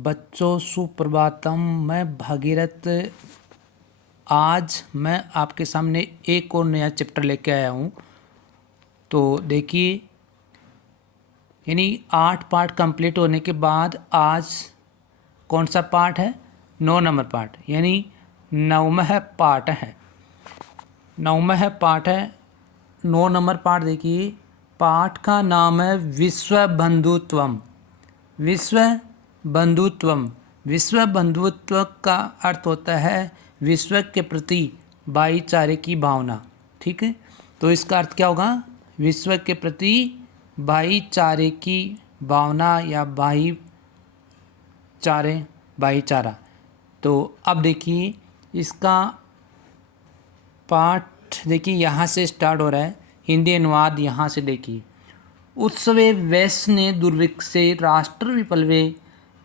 बच्चों सुप्रभातम। मैं भागीरथ आज मैं आपके सामने एक और नया चैप्टर लेके आया हूँ। तो देखिए, यानी 8 पार्ट कंप्लीट होने के बाद आज कौन सा पार्ट है? 9 नंबर पार्ट, यानी 9वां पार्ट है। 9वां पार्ट है, 9 नंबर पार्ट। देखिए, पाठ का नाम है विश्व बंधुत्वम। विश्व बंधुत्वम। विश्व बंधुत्व का अर्थ होता है विश्व के प्रति भाईचारे की भावना। ठीक है, तो इसका अर्थ क्या होगा? विश्व के प्रति भाईचारे की भावना या भाईचारा। तो अब देखिए, इसका पाठ देखिए यहाँ से स्टार्ट हो रहा है। हिंदी अनुवाद यहाँ से देखिए। उत्सवे वैश्ने दुर्विक्षे राष्ट्र विप्लवे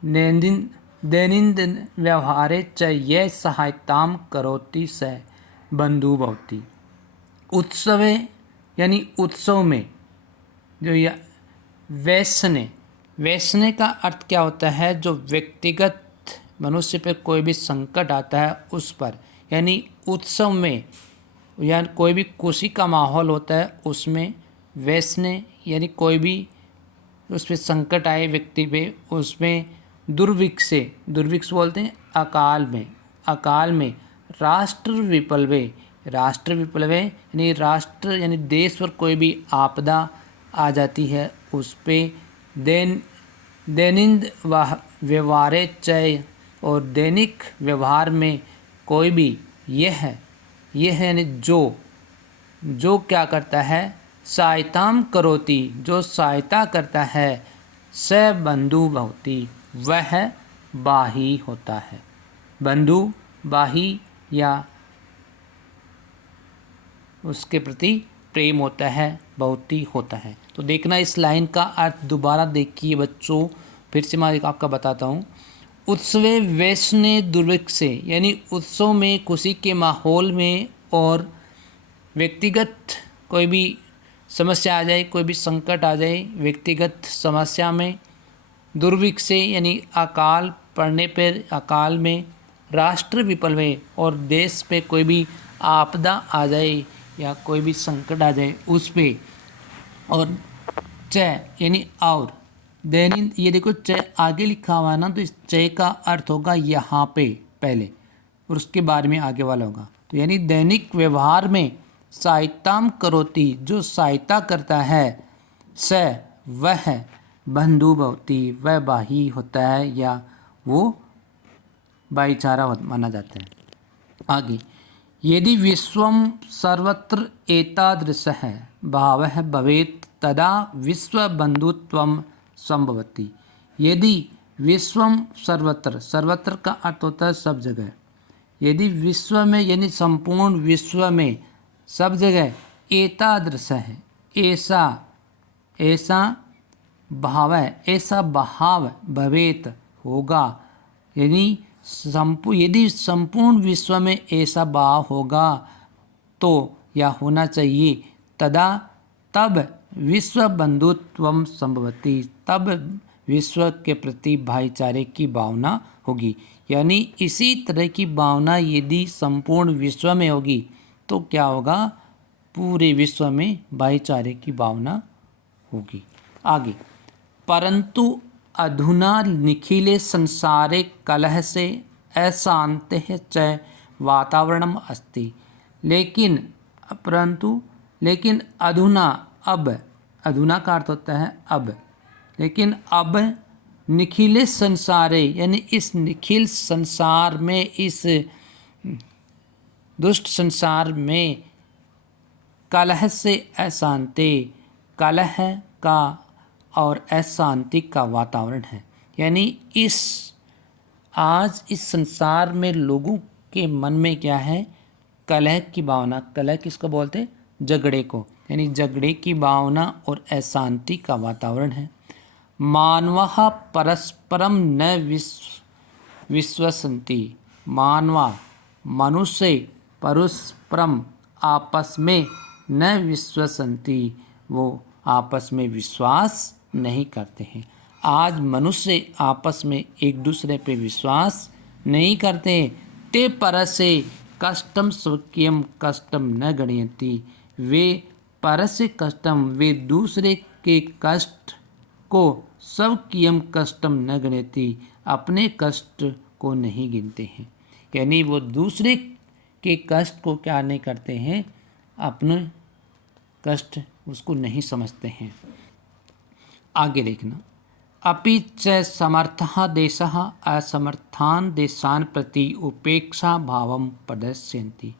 दैनन्दिन व्यवहारे च ये सहायतां करोति स बंधु भवति। उत्सवे यानी उत्सव में, जो यह वैश्ने का अर्थ क्या होता है? जो व्यक्तिगत मनुष्य पे कोई भी संकट आता है उस पर, यानी उत्सव में या कोई भी खुशी का माहौल होता है उसमें वैश्ने, यानी कोई भी उस पर संकट आए व्यक्ति पे, उसमें दुर्भिक्ष बोलते हैं अकाल में राष्ट्र विप्लवे यानी देश पर कोई भी आपदा आ जाती है उस पे दैनिक व्यवहारे चय, और दैनिक व्यवहार में कोई भी यह यानी जो क्या करता है? सहायताम करोति, जो सहायता करता है, स बंधु भवति, वह बाही होता है। बंधु बाही या उसके प्रति प्रेम होता है, भवति होता है। तो देखना, इस लाइन का अर्थ दोबारा देखिए बच्चों, फिर से मैं आपका बताता हूँ। उत्सवे वैश्ने दुर्भिक्षे, यानी उत्सव में, खुशी के माहौल में, और व्यक्तिगत कोई भी समस्या आ जाए, कोई भी संकट आ जाए व्यक्तिगत समस्या में, दुर्भिक्षे यानी अकाल पड़ने पर, अकाल में, राष्ट्र विप्लवे और देश पे कोई भी आपदा आ जाए या कोई भी संकट आ जाए उस पे, और च यानी और दैनिक, ये देखो च आगे लिखा हुआ है ना, तो इस च का अर्थ होगा यहाँ पे पहले और उसके बाद में आगे वाला होगा। तो यानी दैनिक व्यवहार में सहायताम करोति, जो सहायता करता है, स वह बंधु भवति, वह भाई होता है या वो भाईचारा माना जाता है। आगे, यदि विश्वम सर्वत्र एतादृशः भावः भवेत् तदा विश्व बंधुत्वम संभवति। यदि विश्वम सर्वत्र का अर्थ होता है सब जगह। यदि विश्व में यानी संपूर्ण विश्व में, सब जगह, एतादृश है, ऐसा भाव है, ऐसा भाव भवेत होगा, यानी यदि संपूर्ण विश्व में ऐसा भाव होगा तो या होना चाहिए, तब विश्व बंधुत्वम संभवति, तब विश्व के प्रति भाईचारे की भावना होगी। यानी इसी तरह की भावना यदि संपूर्ण विश्व में होगी तो क्या होगा? पूरे विश्व में भाईचारे की भावना होगी। आगे, परंतु अधुना निखिले संसारे कलह से अशांते च वातावरणम अस्ति। लेकिन अधुना, अधुना का अर्थ होता है अब, लेकिन अब निखिले संसारे यानी इस निखिल संसार में, इस दुष्ट संसार में, कलह से अशांति, कलह का और अशांति का वातावरण है। यानी आज इस संसार में लोगों के मन में क्या है? कलह की भावना। कलह किसको बोलते हैं? झगड़े को, यानी झगड़े की भावना और अशांति का वातावरण है। मानवः परस्परम न विश्वसन्ति। मनुष्य परस्परम आपस में न विश्वसन्ति, वो आपस में विश्वास नहीं करते हैं। आज मनुष्य आपस में एक दूसरे पे विश्वास नहीं करते। ते परस्य कष्टम स्वकीयम कष्टम न गणयति। वे परस्य कष्टम, वे दूसरे के कष्ट को स्वकीयम कष्टम न गणयति, अपने कष्ट को नहीं गिनते हैं। यानी वो दूसरे के कष्ट को क्या नहीं करते हैं, अपने कष्ट उसको नहीं समझते हैं। आगे देखना, अपि च समर्थः देशः असमर्थान देशान प्रति उपेक्षा भावम प्रदर्शयन्ति।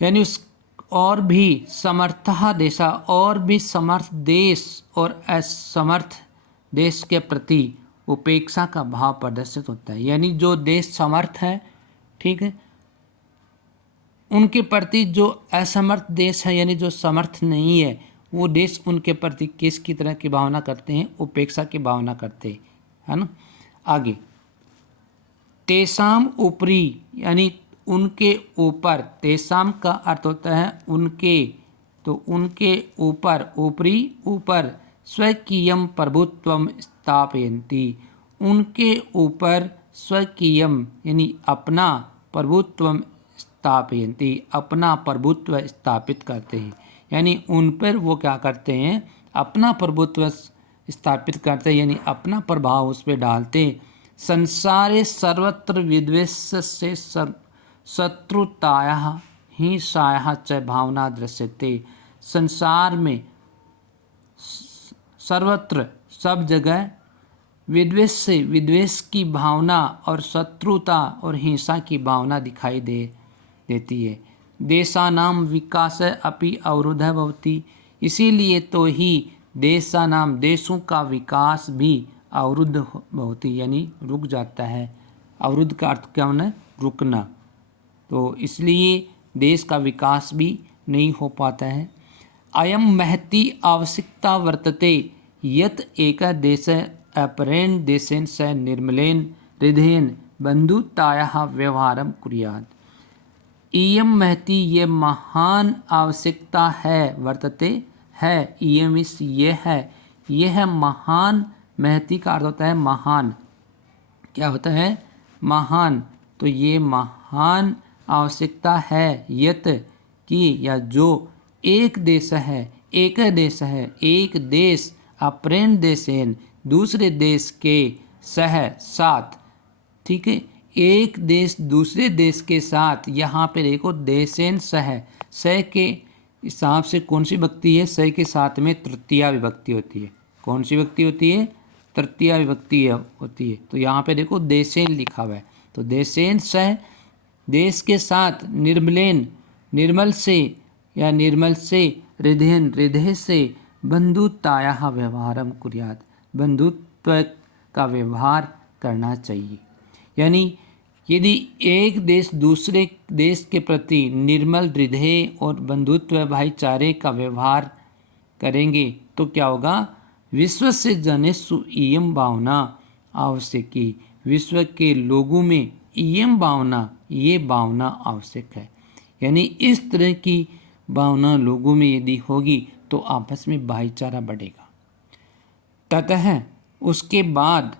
यानी उस और भी समर्थः देशा, और भी समर्थ देश और असमर्थ देश के प्रति उपेक्षा का भाव प्रदर्शित होता है। यानी जो देश समर्थ है, ठीक है, उनके प्रति जो असमर्थ देश है, यानी जो समर्थ नहीं है, वो देश उनके प्रति किसकी तरह की भावना करते हैं, उपेक्षा की भावना करते हैं, है ना। आगे, तेसाम ऊपरी, यानी उनके ऊपर, तेसाम का अर्थ होता है उनके, तो उनके ऊपर, ऊपरी ऊपर, स्वकीयम प्रभुत्वम स्थापयन्ति, उनके ऊपर स्वकीयम यानी अपना, प्रभुत्वम स्थापयन्ति, अपना प्रभुत्व स्थापित करते हैं। यानी उन पर वो क्या करते हैं, अपना प्रभुत्व स्थापित करते हैं, यानी अपना प्रभाव उस पर डालते। संसारे सर्वत्र विद्वेष से शत्रुतायाः हिंसायाः च भावना दृश्यते। संसार में सर्वत्र, सब जगह, विद्वेष से, विद्वेष की भावना और शत्रुता और हिंसा की भावना दिखाई देती है। देशानाम विकास अपि अवरुद्धः भवति। इसीलिए तो ही देशानाम, देशों का विकास भी अवरुद्ध भवति, यानी रुक जाता है। अवरुद्ध का अर्थ क्या होना है, रुकना। तो इसलिए देश का विकास भी नहीं हो पाता है। अयम महती आवश्यकता वर्तते यत एक देश अपरेण देशेन स निर्मलेन हृदयेन बंधुतायाः व्यवहारं कुर्यात्। इयम महती, ये महान आवश्यकता है, वर्तते है, इयम इस ये है, यह महान, महती का अर्थ होता है महान। क्या होता है, महान। तो ये महान आवश्यकता है, यत की, या जो, एक देश है, एक देश है, एक देश, अपरेण देशेन, दूसरे देश के, सह साथ, ठीक है, एक देश दूसरे देश के साथ। यहाँ पे देखो देशेन सह, सह के हिसाब से कौन सी विभक्ति है, सह के साथ में तृतीया विभक्ति होती है। कौन सी विभक्ति होती है, तृतीया विभक्ति होती है। तो यहाँ पे देखो देशेन लिखा हुआ है, तो देशेन सह, देश के साथ, निर्मलेन, निर्मल से या निर्मल से, हृदयन, हृदय से, बंधुतायाः व्यवहारम कुर्यात्, बंधुत्व का व्यवहार करना चाहिए। यानी यदि एक देश दूसरे देश के प्रति निर्मल हृदय और बंधुत्व, भाईचारे का व्यवहार करेंगे तो क्या होगा, विश्व से जनेषु इयं भावना आवश्यकी। विश्व के लोगों में इयं भावना, ये भावना आवश्यक है। यानी इस तरह की भावना लोगों में यदि होगी तो आपस में भाईचारा बढ़ेगा। ततः उसके बाद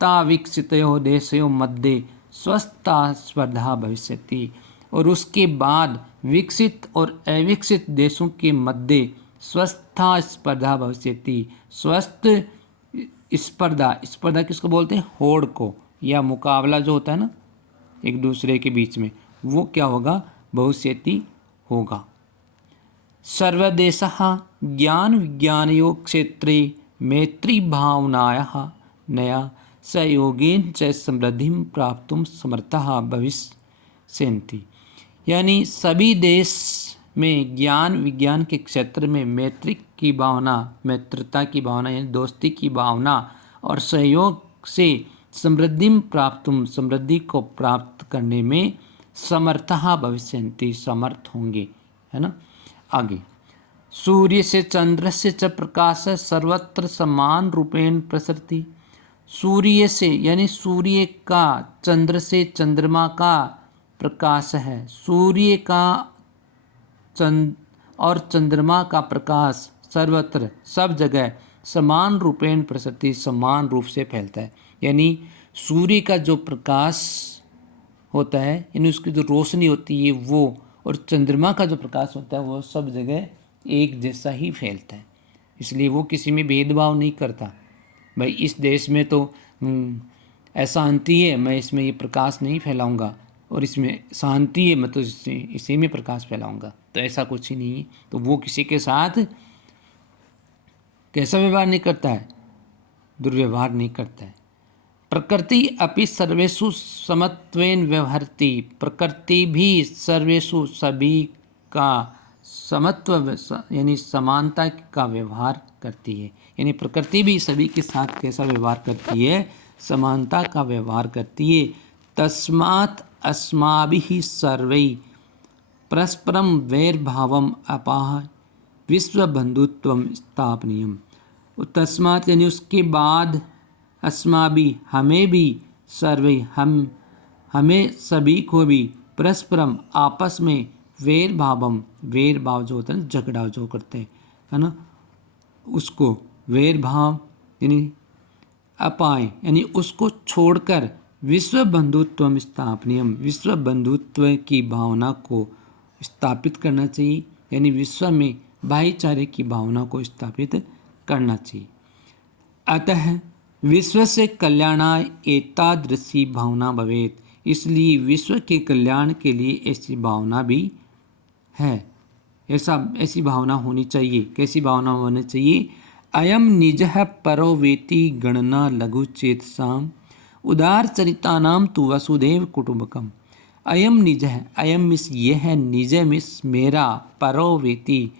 विकसितयो देशयों मध्य स्वस्था स्पर्धा भविष्यति, और उसके बाद विकसित और अविकसित देशों के मध्य स्वस्था स्पर्धा भविष्यति। स्वस्थ स्पर्धा, स्पर्धा किसको बोलते हैं, होड़ को, या मुकाबला जो होता है ना एक दूसरे के बीच में, वो क्या होगा, भविष्यति होगा। सर्वदेशः ज्ञान विज्ञानयोग क्षेत्रे मैत्री भावनायाः नया सहयोगेन च समृद्धिं प्राप्तुं समर्थः भविष्यन्ति। यानी सभी देश में ज्ञान विज्ञान के क्षेत्र में मैत्री की भावना, मित्रता की भावना यानी दोस्ती की भावना और सहयोग से समृद्धिं प्राप्तुं, समृद्धि को प्राप्त करने में समर्थः भविष्यन्ति, समर्थ होंगे, है ना। आगे, सूर्य से चंद्र से च प्रकाश सर्वत्र समान रूपेण प्रसरति। सूर्य से यानी सूर्य का, चंद्र से चंद्रमा का प्रकाश है। सूर्य का और चंद्रमा का प्रकाश सर्वत्र, सब जगह समान रूपेण प्रसरति, समान रूप से फैलता है। यानी सूर्य का जो प्रकाश होता है, यानी उसकी जो रोशनी होती है वो, और चंद्रमा का जो प्रकाश होता है वो सब जगह एक जैसा ही फैलता है। इसलिए वो किसी में भेदभाव नहीं करता, भाई इस देश में तो ऐसा शांति है, मैं इसमें ये प्रकाश नहीं फैलाऊंगा, और इसमें शांति है, मैं तो इसी में प्रकाश फैलाऊंगा। तो ऐसा कुछ ही नहीं है। तो वो किसी के साथ कैसा व्यवहार नहीं करता है, दुर्व्यवहार नहीं करता है। प्रकृति अपि सर्वेषु समत्वेन व्यवहरति, प्रकृति भी सर्वेषु सभी का समत्व यानी समानता का व्यवहार करती है। यानी प्रकृति भी सभी के साथ कैसा व्यवहार करती है, समानता का व्यवहार करती है। तस्मात् अस्माभिः सर्वैः परस्परम वैरभावम अपाह विश्वबंधुत्वम स्थापनीयम। तस्मात् यानी उसके बाद, अस्माभि हमें भी, सर्वे हमें सभी को भी, परस्परम आपस में, वैर भाव जो होता है ना, झगड़ा जो करते हैं है ना, उसको वैर भाव यानी अपाय यानी उसको छोड़कर, विश्व बंधुत्व स्थापनीयम, विश्व बंधुत्व की भावना को स्थापित करना चाहिए। यानी विश्व में भाईचारे की भावना को स्थापित करना चाहिए। अतः विश्व से कल्याणाय एतादृशी भावना भवेत, इसलिए विश्व के कल्याण के लिए ऐसी भावना भी है, ऐसी भावना होनी चाहिए। कैसी भावना होनी चाहिए? अयम निजः परो वेति गणना लघु चेतसाम उदार चरितानाम तु वसुदेव कुटुंबकम। अयम निजः, अयम मिस ये है, निज मिस मेरा, परो वेति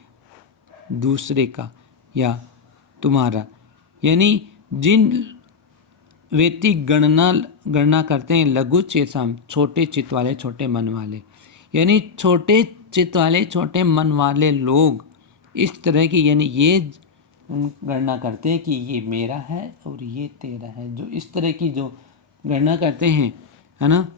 दूसरे का या तुम्हारा, यानी जिन व्यक्ति गणना करते हैं, लघु चेतसाम छोटे चित्त वाले, छोटे मन वाले, यानी छोटे चित्त वाले, छोटे मन वाले लोग इस तरह की, यानी ये गणना करते हैं कि ये मेरा है और ये तेरा है, जो इस तरह की जो गणना करते हैं है ना,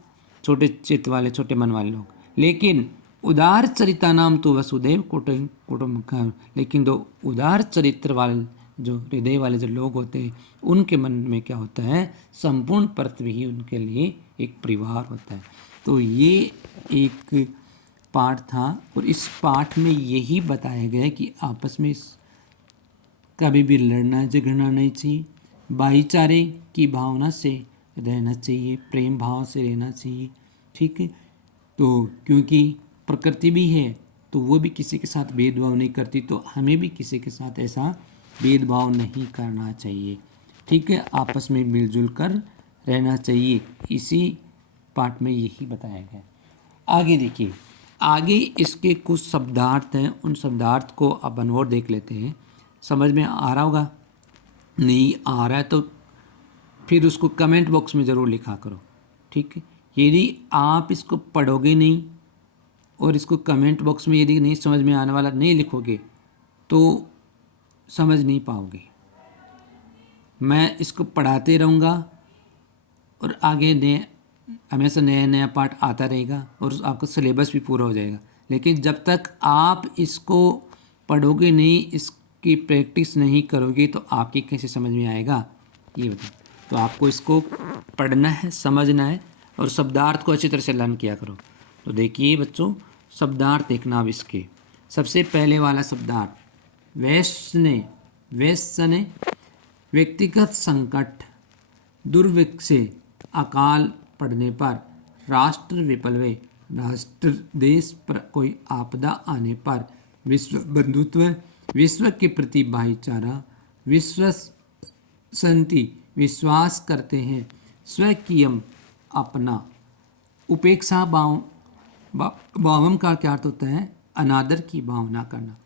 छोटे चित्त वाले, छोटे मन वाले लोग। लेकिन उदार चरिता नाम तो वसुदेव कुटुंबकम, लेकिन जो उदार चरित्र वाले, जो हृदय वाले जो लोग होते हैं, उनके मन में क्या होता है, संपूर्ण पृथ्वी ही उनके लिए एक परिवार होता है। तो ये एक पाठ था, और इस पाठ में यही बताया गया है कि आपस में कभी भी लड़ना झगड़ना नहीं चाहिए, भाईचारे की भावना से रहना चाहिए, प्रेम भाव से रहना चाहिए। ठीक है, तो क्योंकि प्रकृति भी है तो वो भी किसी के साथ भेदभाव नहीं करती, तो हमें भी किसी के साथ ऐसा भेदभाव नहीं करना चाहिए। ठीक है, आपस में मिलजुल कर रहना चाहिए। इसी पाठ में यही बताया गया। आगे देखिए, आगे इसके कुछ शब्दार्थ हैं, उन शब्दार्थ को अपन और देख लेते हैं। समझ में आ रहा होगा, नहीं आ रहा है तो फिर उसको कमेंट बॉक्स में ज़रूर लिखा करो। ठीक है, यदि आप इसको पढ़ोगे नहीं और इसको कमेंट बॉक्स में यदि नहीं समझ में आने वाला नहीं लिखोगे तो समझ नहीं पाओगे। मैं इसको पढ़ाते रहूँगा और आगे हमेशा नया नया पाठ आता रहेगा और आपका सिलेबस भी पूरा हो जाएगा। लेकिन जब तक आप इसको पढ़ोगे नहीं, इसकी प्रैक्टिस नहीं करोगे, तो आपकी कैसे समझ में आएगा ये बताओ। तो आपको इसको पढ़ना है, समझना है, और शब्दार्थ को अच्छी तरह से लर्न किया करो। तो देखिए बच्चों, शब्दार्थ देखना अब इसके। सबसे पहले वाला शब्दार्थ वैश्य, व्यक्तिगत संकट, दुर्भिक्ष से, अकाल पड़ने पर, राष्ट्र विपलवे, राष्ट्र देश पर कोई आपदा आने पर, विश्व बंधुत्व, विश्व के प्रति भाईचारा, विश्वसंति विश्वास करते हैं, स्वकीयम अपना, उपेक्षा भावम का क्या अर्थ होता है, अनादर की भावना करना,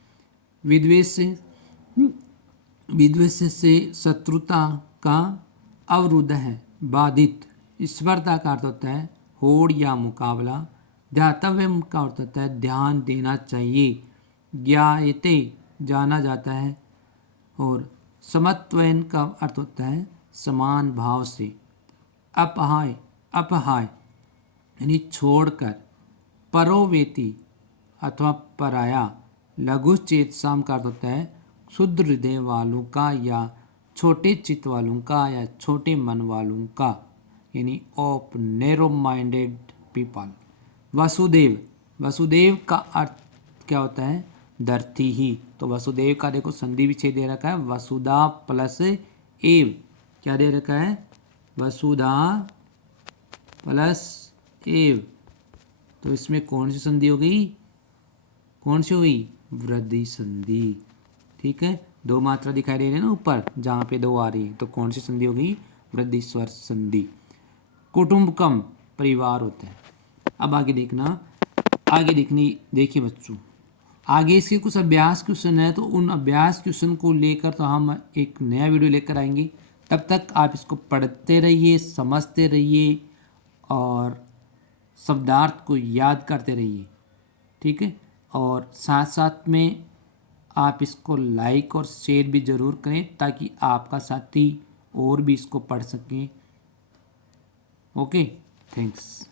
विद्वेष से शत्रुता का अवरुद्ध है, बाधित, स्पर्धा का अर्थ होता है होड़ या मुकाबला, ध्यातव्यम का अर्थ होता है ध्यान देना चाहिए, ज्ञायते जाना जाता है, और समत्वेन का अर्थ होता है समान भाव से, अपहाय यानी छोड़कर, परोवेति अथवा पराया, लघु चेतसाम का अर्थ होता है शुद्ध हृदय वालों का या छोटे चित्त वालों का या छोटे मन वालों का, यानी of narrow minded people. Vasudev, Vasudev का अर्थ क्या होता है? धरती ही। तो वसुदेव का देखो संधि विच्छेद दे रखा है, वसुधा प्लस एव, क्या दे रखा है? वसुधा प्लस एव। तो इसमें कौन सी संधि हो गई? कौन सी हुई? वृद्धि संधि। ठीक है, दो मात्रा दिखाई दे रही है ना ऊपर, जहाँ पे दो आ रही है, तो कौन सी संधि हो गई? वृद्धि स्वर संधि। कुटुंबकम, परिवार होता है। अब आगे देखना, आगे देखिए बच्चों, आगे इसके कुछ अभ्यास क्वेश्चन है, तो उन अभ्यास क्वेश्चन को लेकर तो हम एक नया वीडियो लेकर आएंगे। तब तक आप इसको पढ़ते रहिए, समझते रहिए और शब्दार्थ को याद करते रहिए। ठीक है, और साथ साथ में आप इसको लाइक और शेयर भी ज़रूर करें ताकि आपका साथी और भी इसको पढ़ सकें। Okay, thanks.